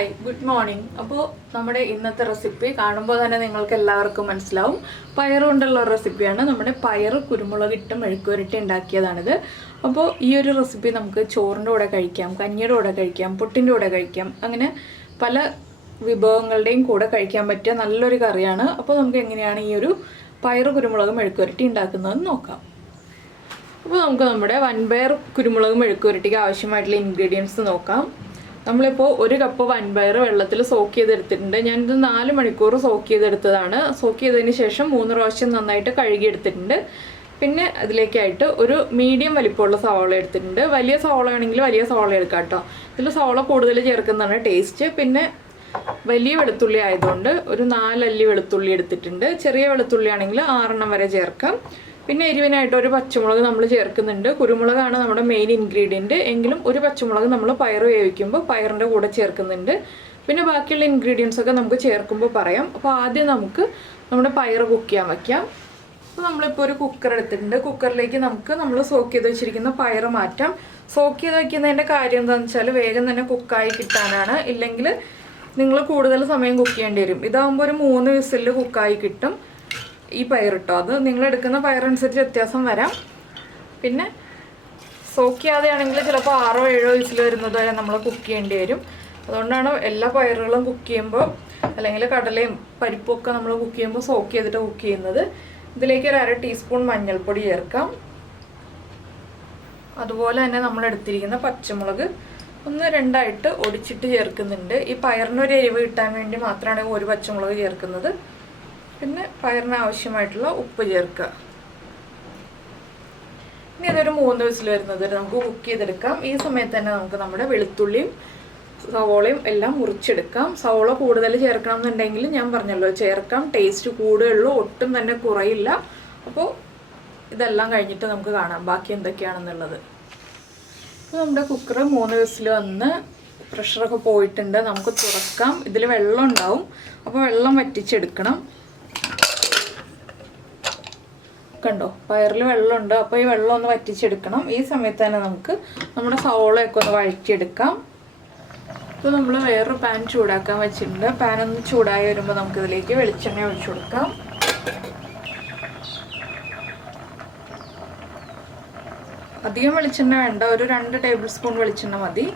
Hi good morning. അപ്പോൾ നമ്മുടെ ഇന്നത്തെ റെസിപ്പി കാണുമ്പോൾ തന്നെ നിങ്ങൾക്ക് എല്ലാവർക്കും മനസ്സിലാവും, പയർ കൊണ്ടുള്ള ഒരു റെസിപ്പിയാണ്. നമ്മുടെ പയർ കുരുമുളകിട്ട് മെഴുക്കുവരട്ടി ഉണ്ടാക്കിയതാണിത്. അപ്പോൾ ഈ ഒരു റെസിപ്പി നമുക്ക് ചോറിൻ്റെ കൂടെ കഴിക്കാം, കഞ്ഞിയുടെ കൂടെ കഴിക്കാം, പുട്ടിൻ്റെ കൂടെ കഴിക്കാം, അങ്ങനെ പല വിഭവങ്ങളുടെയും കൂടെ കഴിക്കാൻ പറ്റിയ നല്ലൊരു കറിയാണ്. അപ്പോൾ നമുക്ക് എങ്ങനെയാണ് ഈ ഒരു പയർ കുരുമുളക് മെഴുക്കുവരട്ടി ഉണ്ടാക്കുന്നതെന്ന് നോക്കാം. അപ്പോൾ നമുക്ക് നമ്മുടെ വൻപയർ കുരുമുളക് മെഴുക്കുവരട്ടിക്ക് ആവശ്യമായിട്ടുള്ള ഇൻഗ്രീഡിയൻസ് നോക്കാം. നമ്മളിപ്പോൾ 1 കപ്പ് വൻപയർ വെള്ളത്തിൽ സോക്ക് ചെയ്തെടുത്തിട്ടുണ്ട്. ഞാനിത് 4 മണിക്കൂർ സോക്ക് ചെയ്തെടുത്തതാണ്. സോക്ക് ചെയ്തതിന് ശേഷം 3 പ്രാവശ്യം നന്നായിട്ട് കഴുകിയെടുത്തിട്ടുണ്ട്. പിന്നെ അതിലേക്കായിട്ട് ഒരു മീഡിയം വലിപ്പമുള്ള സവാള എടുത്തിട്ടുണ്ട്. വലിയ സവാള ആണെങ്കിൽ വലിയ സവാള എടുക്കാം കേട്ടോ. ഇതിൽ സവാള കൂടുതൽ ചേർക്കുന്നതാണ് ടേസ്റ്റ്. പിന്നെ വലിയ വെളുത്തുള്ളി ആയതുകൊണ്ട് ഒരു 4 അല്ലി വെളുത്തുള്ളി എടുത്തിട്ടുണ്ട്. ചെറിയ വെളുത്തുള്ളി ആണെങ്കിൽ 6 എണ്ണം വരെ ചേർക്കാം. പിന്നെ എരിവിനായിട്ട് ഒരു പച്ചമുളക് നമ്മൾ ചേർക്കുന്നുണ്ട്. കുരുമുളകാണ് നമ്മുടെ മെയിൻ ഇൻഗ്രീഡിയൻറ്റ്. എങ്കിലും ഒരു പച്ചമുളക് നമ്മൾ പയർ വേവിക്കുമ്പോൾ പയറിൻ്റെ കൂടെ ചേർക്കുന്നുണ്ട്. പിന്നെ ബാക്കിയുള്ള ഇൻഗ്രീഡിയൻസ് ഒക്കെ നമുക്ക് ചേർക്കുമ്പോൾ പറയാം. അപ്പോൾ ആദ്യം നമുക്ക് നമ്മുടെ പയർ കുക്ക് ചെയ്യാൻ വയ്ക്കാം. അപ്പോൾ നമ്മളിപ്പോൾ ഒരു കുക്കർ എടുത്തിട്ടുണ്ട്. കുക്കറിലേക്ക് നമ്മൾ സോക്ക് ചെയ്ത് വെച്ചിരിക്കുന്ന പയർ മാറ്റാം. സോക്ക് ചെയ്ത് വയ്ക്കുന്നതിൻ്റെ കാര്യം എന്താണെന്ന് വെച്ചാൽ വേഗം തന്നെ കുക്കായി കിട്ടാനാണ്. ഇല്ലെങ്കിൽ നിങ്ങൾ കൂടുതൽ സമയം കുക്ക് ചെയ്യേണ്ടി വരും. ഇതാകുമ്പോൾ ഒരു 3 വിസിലിൽ കുക്കായി കിട്ടും ഈ പയർ കേട്ടോ. അത് നിങ്ങളെടുക്കുന്ന പയറനുസരിച്ച് വ്യത്യാസം വരാം. പിന്നെ സോക്ക് ചെയ്യാതെയാണെങ്കിൽ ചിലപ്പോൾ 6 7 വിസിൽ വരുന്നത് വരെ നമ്മൾ കുക്ക് ചെയ്യേണ്ടി വരും. അതുകൊണ്ടാണ് എല്ലാ പയറുകളും കുക്ക് ചെയ്യുമ്പോൾ, അല്ലെങ്കിൽ കടലയും പരിപ്പൊക്കെ നമ്മൾ കുക്ക് ചെയ്യുമ്പോൾ സോക്ക് ചെയ്തിട്ട് കുക്ക് ചെയ്യുന്നത്. ഇതിലേക്ക് ഒരു 1/2 ടീസ്പൂൺ മഞ്ഞൾപ്പൊടി ചേർക്കാം. അതുപോലെ തന്നെ നമ്മൾ എടുത്തിരിക്കുന്ന പച്ചമുളക് 1-2 ഒടിച്ചിട്ട് ചേർക്കുന്നുണ്ട്. ഈ പയറിനൊരു എരിവ് കിട്ടാൻ വേണ്ടി മാത്രമാണ് 1 പച്ചമുളക് ചേർക്കുന്നത്. പിന്നെ പയറിന് ആവശ്യമായിട്ടുള്ള ഉപ്പ് ചേർക്കുക. ഇനി അതൊരു 3 വിസിൽ വരുന്നത് നമുക്ക് കുക്ക് ചെയ്തെടുക്കാം. ഈ സമയത്ത് തന്നെ നമുക്ക് നമ്മുടെ വെളുത്തുള്ളിയും സവോളയും എല്ലാം മുറിച്ചെടുക്കാം. സവോള കൂടുതൽ ചേർക്കണം എന്നുണ്ടെങ്കിൽ ഞാൻ പറഞ്ഞല്ലോ ചേർക്കാം, ടേസ്റ്റ് കൂടുകയുള്ളൂ, ഒട്ടും തന്നെ കുറയില്ല. അപ്പോൾ ഇതെല്ലാം കഴിഞ്ഞിട്ട് നമുക്ക് കാണാം ബാക്കി എന്തൊക്കെയാണെന്നുള്ളത്. അപ്പോൾ നമ്മുടെ കുക്കർ 3 വിസിൽ വന്ന് പ്രഷറൊക്കെ പോയിട്ടുണ്ട്. നമുക്ക് തുറക്കാം. ഇതിൽ വെള്ളം ഉണ്ടാവും, അപ്പോൾ വെള്ളം വറ്റിച്ചെടുക്കണം. കണ്ടോ, പയറിൽ വെള്ളമുണ്ട്. അപ്പോൾ ഈ വെള്ളം ഒന്ന് വറ്റിച്ചെടുക്കണം. ഈ സമയത്ത് തന്നെ നമുക്ക് നമ്മുടെ സവോളയൊക്കെ ഒന്ന് വഴറ്റിയെടുക്കാം. ഇപ്പോൾ നമ്മൾ വേറൊരു പാൻ ചൂടാക്കാൻ വെച്ചിട്ടുണ്ട്. പാൻ ഒന്ന് ചൂടായി വരുമ്പോൾ നമുക്കിതിലേക്ക് വെളിച്ചെണ്ണ ഒഴിച്ചു കൊടുക്കാം. അധികം വെളിച്ചെണ്ണ വേണ്ട, ഒരു 2 ടേബിൾ സ്പൂൺ വെളിച്ചെണ്ണ മതി.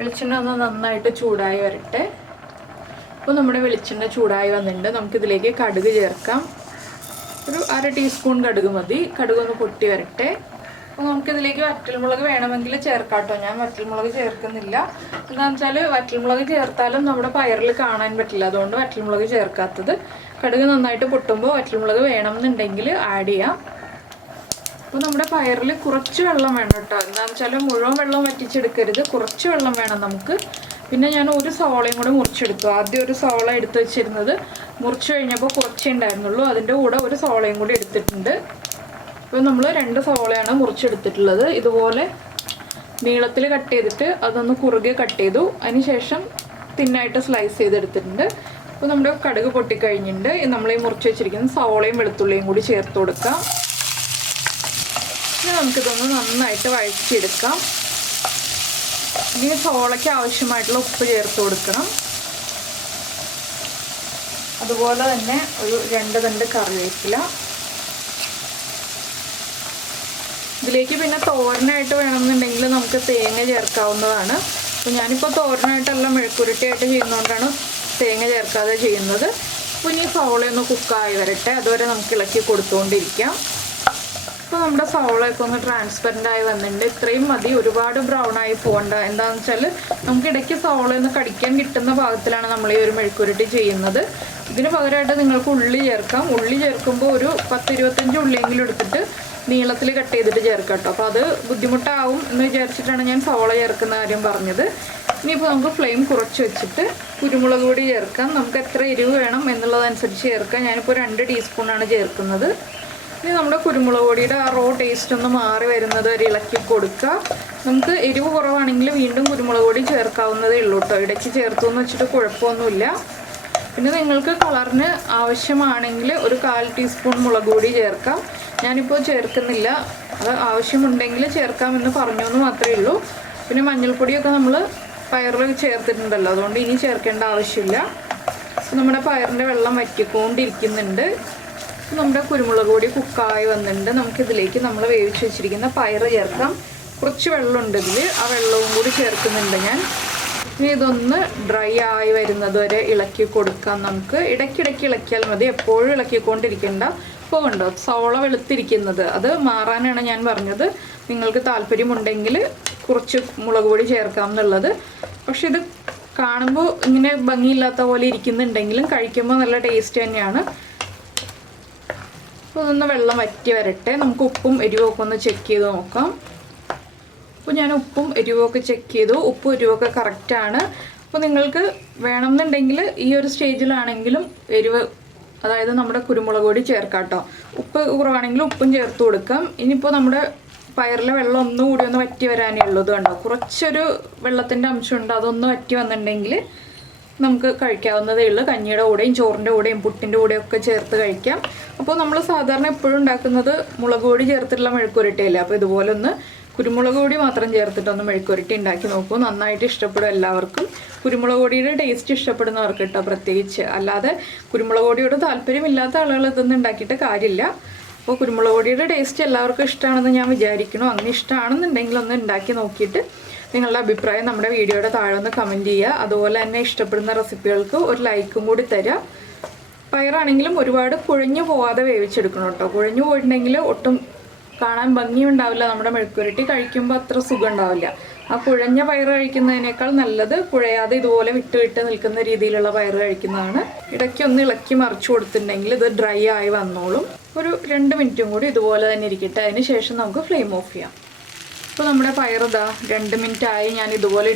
വെളിച്ചെണ്ണ ഒന്ന് നന്നായിട്ട് ചൂടായി വരട്ടെ. അപ്പോൾ നമ്മുടെ വെളിച്ചെണ്ണ ചൂടായി വന്നിട്ടുണ്ട്. നമുക്കിതിലേക്ക് കടുക് ചേർക്കാം. ഒരു 1/2 ടീസ്പൂൺ കടുക് മതി. കടുക് ഒന്ന് പൊട്ടി വരട്ടെ. അപ്പോൾ നമുക്കിതിലേക്ക് വറ്റൽമുളക് വേണമെങ്കിൽ ചേർക്കാം കേട്ടോ. ഞാൻ വറ്റൽമുളക് ചേർക്കുന്നില്ല. എന്താണെന്ന് വെച്ചാൽ വറ്റൽമുളക് ചേർത്താലും നമ്മുടെ പയറിൽ കാണാൻ പറ്റില്ല, അതുകൊണ്ട് വറ്റൽമുളക് ചേർക്കാത്തത്. കടുക് നന്നായിട്ട് പൊട്ടുമ്പോൾ വറ്റൽമുളക് വേണമെന്നുണ്ടെങ്കിൽ ആഡ് ചെയ്യാം. അപ്പോൾ നമ്മുടെ പയറിൽ കുറച്ച് വെള്ളം വേണം കേട്ടോ. എന്താണെന്ന് വെച്ചാൽ മുഴുവൻ വെള്ളം വറ്റിച്ചെടുക്കരുത്, കുറച്ച് വെള്ളം വേണം നമുക്ക്. പിന്നെ ഞാൻ ഒരു സവോളയും കൂടെ മുറിച്ചെടുത്തു. ആദ്യം ഒരു സവോള എടുത്ത് വെച്ചിരുന്നത് മുറിച്ച് കഴിഞ്ഞപ്പോൾ കുറച്ചേ ഉണ്ടായിരുന്നുള്ളൂ. അതിൻ്റെ കൂടെ ഒരു സവോളയും കൂടി എടുത്തിട്ടുണ്ട്. ഇപ്പോൾ നമ്മൾ 2 സവോളയാണ് മുറിച്ചെടുത്തിട്ടുള്ളത്. ഇതുപോലെ നീളത്തിൽ കട്ട് ചെയ്തിട്ട് അതൊന്ന് കുറുകെ കട്ട് ചെയ്തു. അതിനുശേഷം തിന്നായിട്ട് സ്ലൈസ് ചെയ്തെടുത്തിട്ടുണ്ട്. അപ്പോൾ നമ്മുടെ കടുക് പൊട്ടിക്കഴിഞ്ഞിട്ടുണ്ട്. നമ്മൾ ഈ മുറിച്ച് വെച്ചിരിക്കുന്ന സവോളയും വെളുത്തുള്ളിയും കൂടി ചേർത്ത് കൊടുക്കാം. ഇനി നമുക്കിതൊന്ന് നന്നായിട്ട് വഴറ്റിയെടുക്കാം. ഇനി സവോളയ്ക്ക് ആവശ്യമായിട്ടുള്ള ഉപ്പ് ചേർത്ത് കൊടുക്കണം. അതുപോലെ തന്നെ ഒരു 2 തണ്ട് കറിവേപ്പില. ഇതിലേക്ക് പിന്നെ തോരനായിട്ട് വേണമെന്നുണ്ടെങ്കിൽ നമുക്ക് തേങ്ങ ചേർക്കാവുന്നതാണ്. അപ്പോൾ ഞാനിപ്പോൾ തോരനായിട്ടല്ല മെഴുക്കുരുട്ടിയായിട്ട് ചെയ്യുന്നതുകൊണ്ടാണ് തേങ്ങ ചേർക്കാതെ ചെയ്യുന്നത്. അപ്പോൾ ഇനി സവോളയൊന്ന് കുക്കായി വരട്ടെ. അതുവരെ നമുക്ക് ഇളക്കി കൊടുത്തുകൊണ്ടിരിക്കാം. അപ്പോൾ നമ്മുടെ സവോളയൊക്കെ ഒന്ന് ട്രാൻസ്പെറൻ്റ് ആയി വന്നിട്ടുണ്ട്. ഇത്രയും മതി, ഒരുപാട് ബ്രൗൺ ആയി പോകണ്ട. എന്താണെന്ന് വെച്ചാൽ നമുക്ക് ഇടയ്ക്ക് സവോളയൊന്ന് കടിക്കാൻ കിട്ടുന്ന ഭാഗത്തിലാണ് നമ്മൾ ഈ ഒരു മെഴുക്കുരുട്ടി ചെയ്യുന്നത്. ഇതിന് പകരമായിട്ട് നിങ്ങൾക്ക് ഉള്ളി ചേർക്കാം. ഉള്ളി ചേർക്കുമ്പോൾ ഒരു 10-25 ഉള്ളിയെങ്കിലും എടുത്തിട്ട് നീളത്തിൽ കട്ട് ചെയ്തിട്ട് ചേർക്കാം കേട്ടോ. അപ്പോൾ അത് ബുദ്ധിമുട്ടാവും എന്ന് വിചാരിച്ചിട്ടാണ് ഞാൻ സവോള ചേർക്കുന്ന കാര്യം പറഞ്ഞത്. ഇനിയിപ്പോൾ നമുക്ക് ഫ്ലെയിം കുറച്ച് വെച്ചിട്ട് കുരുമുളക് പൊടി ചേർക്കാം. നമുക്ക് എത്ര എരിവ് വേണം എന്നുള്ളതനുസരിച്ച് ചേർക്കാം. ഞാനിപ്പോൾ 2 ടീസ്പൂണാണ് ചേർക്കുന്നത്. ഇനി നമ്മുടെ കുരുമുളക് പൊടിയുടെ ആ റോ ടേസ്റ്റ് ഒന്ന് മാറി വരുന്നത് വരെ ഇളക്കി കൊടുക്കുക. നമുക്ക് എരിവ് കുറവാണെങ്കിൽ വീണ്ടും കുരുമുളക് പൊടി ചേർക്കാവുന്നതേ ഉള്ളൂ കേട്ടോ. ഇടയ്ക്ക് ചേർത്തു എന്ന് വെച്ചിട്ട് കുഴപ്പമൊന്നുമില്ല. പിന്നെ നിങ്ങൾക്ക് കളറിന് ആവശ്യമാണെങ്കിൽ ഒരു 1/4 ടീസ്പൂൺ മുളക് പൊടി ചേർക്കാം. ഞാനിപ്പോൾ ചേർക്കുന്നില്ല, അത് ആവശ്യമുണ്ടെങ്കിൽ ചേർക്കാമെന്ന് പറഞ്ഞു എന്ന് മാത്രമേ ഉള്ളൂ. പിന്നെ മഞ്ഞൾപ്പൊടിയൊക്കെ നമ്മൾ പയറിൽ ചേർത്തിട്ടുണ്ടല്ലോ, അതുകൊണ്ട് ഇനി ചേർക്കേണ്ട ആവശ്യമില്ല. നമ്മുടെ പയറിൻ്റെ വെള്ളം വറ്റിക്കൊണ്ടിരിക്കുന്നുണ്ട്. നമ്മുടെ കുരുമുളക് പൊടി കുക്കായി വന്നിട്ടുണ്ട്. നമുക്കിതിലേക്ക് നമ്മൾ വേവിച്ച് വെച്ചിരിക്കുന്ന പയർ ചേർക്കാം. കുറച്ച് വെള്ളമുണ്ട് ഇതിൽ, ആ വെള്ളവും കൂടി ചേർക്കുന്നുണ്ട് ഞാൻ. ഇനി ഇതൊന്ന് ഡ്രൈ ആയി വരുന്നത് വരെ ഇളക്കി കൊടുക്കാം. നമുക്ക് ഇടയ്ക്കിടയ്ക്ക് ഇളക്കിയാൽ മതി, എപ്പോഴും ഇളക്കിക്കൊണ്ടിരിക്കേണ്ട. ഇപ്പോൾ ഉണ്ടോ സവോള വെളുത്തിരിക്കുന്നത്, അത് മാറാനാണ് ഞാൻ പറഞ്ഞത്. നിങ്ങൾക്ക് താല്പര്യമുണ്ടെങ്കിൽ കുറച്ച് മുളക് പൊടി ചേർക്കാം എന്നുള്ളത്. പക്ഷെ ഇത് കാണുമ്പോൾ ഇങ്ങനെ ഭംഗിയില്ലാത്ത പോലെ ഇരിക്കുന്നുണ്ടെങ്കിലും കഴിക്കുമ്പോൾ നല്ല ടേസ്റ്റ് തന്നെയാണ്. അപ്പോൾ അതൊന്ന് വെള്ളം വറ്റി വരട്ടെ. നമുക്ക് ഉപ്പും എരിവൊക്കെ ഒന്ന് ചെക്ക് ചെയ്ത് നോക്കാം. അപ്പോൾ ഞാൻ ഉപ്പും എരിവൊക്കെ ചെക്ക് ചെയ്തു. ഉപ്പും എരിവൊക്കെ കറക്റ്റാണ്. അപ്പോൾ നിങ്ങൾക്ക് വേണമെന്നുണ്ടെങ്കിൽ ഈ ഒരു സ്റ്റേജിലാണെങ്കിലും എരിവ്, അതായത് നമ്മുടെ കുരുമുളക് പൊടി ചേർക്കാം കേട്ടോ. ഉപ്പ് കുറവാണെങ്കിൽ ഉപ്പും ചേർത്ത് കൊടുക്കാം. ഇനിയിപ്പോൾ നമ്മുടെ പയറിലെ വെള്ളം ഒന്നുകൂടി ഒന്ന് വറ്റി വരാനേ ഉള്ളത് കണ്ടോ. കുറച്ചൊരു വെള്ളത്തിൻ്റെ അംശമുണ്ട്, അതൊന്ന് വറ്റി വന്നിട്ടുണ്ടെങ്കിൽ നമുക്ക് കഴിക്കാവുന്നതേ ഉള്ളൂ. കഞ്ഞിയുടെ കൂടെയും ചോറിൻ്റെ കൂടെയും പുട്ടിൻ്റെ കൂടെയും ഒക്കെ ചേർത്ത് കഴിക്കാം. അപ്പോൾ നമ്മൾ സാധാരണ എപ്പോഴും ഉണ്ടാക്കുന്നത് മുളക് പൊടി ചേർത്തിട്ടുള്ള മെഴുക്കുരട്ടിയല്ലേ. അപ്പോൾ ഇതുപോലെ ഒന്ന് കുരുമുളക് പൊടി മാത്രം ചേർത്തിട്ടൊന്ന് മെഴുക്കുരട്ടി ഉണ്ടാക്കി നോക്കൂ. നന്നായിട്ട് ഇഷ്ടപ്പെടും എല്ലാവർക്കും. കുരുമുളക് പൊടിയുടെ ടേസ്റ്റ് ഇഷ്ടപ്പെടുന്നവർക്ക് കേട്ടോ പ്രത്യേകിച്ച്. അല്ലാതെ കുരുമുളക് പൊടിയോട് താല്പര്യമില്ലാത്ത ആളുകൾ ഇതൊന്നും ഉണ്ടാക്കിയിട്ട് കാര്യമില്ല. അപ്പോൾ കുരുമുളക് പൊടിയുടെ ടേസ്റ്റ് എല്ലാവർക്കും ഇഷ്ടമാണെന്ന് ഞാൻ വിചാരിക്കുന്നു. അങ്ങനെ ഇഷ്ടമാണെന്നുണ്ടെങ്കിൽ ഒന്ന് ഉണ്ടാക്കി നോക്കിയിട്ട് നിങ്ങളുടെ അഭിപ്രായം നമ്മുടെ വീഡിയോയുടെ താഴെ ഒന്ന് കമൻറ്റ് ചെയ്യുക. അതുപോലെ തന്നെ ഇഷ്ടപ്പെടുന്ന റെസിപ്പികൾക്ക് ഒരു ലൈക്കും കൂടി തരിക. പയറാണെങ്കിലും ഒരുപാട് കുഴഞ്ഞു പോകാതെ വേവിച്ചെടുക്കണം കേട്ടോ. കുഴഞ്ഞു പോയിട്ടുണ്ടെങ്കിൽ ഒട്ടും കാണാൻ ഭംഗിയുണ്ടാവില്ല. നമ്മുടെ മെഴുക്കുരട്ടി കഴിക്കുമ്പോൾ അത്ര സുഖം ഉണ്ടാവില്ല. ആ കുഴഞ്ഞ പയർ കഴിക്കുന്നതിനേക്കാൾ നല്ലത് കുഴയാതെ ഇതുപോലെ വിട്ട് നിൽക്കുന്ന രീതിയിലുള്ള പയർ കഴിക്കുന്നതാണ്. ഇടയ്ക്കൊന്ന് ഇളക്കി മറിച്ചു കൊടുത്തിട്ടുണ്ടെങ്കിൽ ഇത് ഡ്രൈ ആയി വന്നോളും. ഒരു 2 മിനിറ്റും കൂടി ഇതുപോലെ തന്നെ ഇരിക്കട്ടെ. അതിന് ശേഷം നമുക്ക് ഫ്ലെയിം ഓഫ് ചെയ്യാം. ഇപ്പോൾ നമ്മുടെ പയർ ഇതാ 2 മിനിറ്റ് ആയി. ഞാൻ ഇതുപോലെ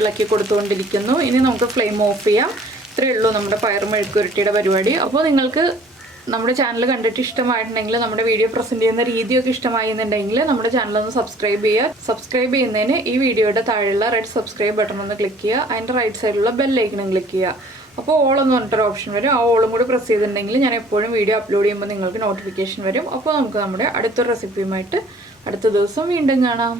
ഇളക്കി കൊടുത്തുകൊണ്ടിരിക്കുന്നു. ഇനി നമുക്ക് ഫ്ലെയിം ഓഫ് ചെയ്യാം. ഇത്രയേ ഉള്ളൂ നമ്മുടെ പയർ മെഴുക്കുരട്ടിയുടെ പരിപാടി. അപ്പോൾ നിങ്ങൾക്ക് നമ്മുടെ ചാനൽ കണ്ടിട്ട് ഇഷ്ടമായിട്ടുണ്ടെങ്കിൽ, നമ്മുടെ വീഡിയോ പ്രസൻറ്റ് ചെയ്യുന്ന രീതിയൊക്കെ ഇഷ്ടമായി എന്നുണ്ടെങ്കിൽ നമ്മുടെ ചാനലൊന്ന് സബ്സ്ക്രൈബ് ചെയ്യുക. സബ്സ്ക്രൈബ് ചെയ്യുന്നതിന് ഈ വീഡിയോയുടെ താഴെയുള്ള റെഡ് സബ്സ്ക്രൈബ് ബട്ടൺ ഒന്ന് ക്ലിക്ക് ചെയ്യുക. അതിൻ്റെ റൈറ്റ് സൈഡിലുള്ള ബെല്ലൈക്കണും ക്ലിക്ക് ചെയ്യുക. അപ്പോൾ ഓളെന്ന് പറഞ്ഞിട്ടൊരു ഓപ്ഷൻ വരും. ആ ഓളും കൂടി പ്രസ് ചെയ്തിട്ടുണ്ടെങ്കിൽ ഞാൻ എപ്പോഴും വീഡിയോ അപ്ലോഡ് ചെയ്യുമ്പോൾ നിങ്ങൾക്ക് നോട്ടിഫിക്കേഷൻ വരും. അപ്പോൾ നമുക്ക് നമ്മുടെ അടുത്തൊരു റെസിപ്പിയുമായിട്ട് അടുത്ത ദിവസം വീണ്ടും കാണാം.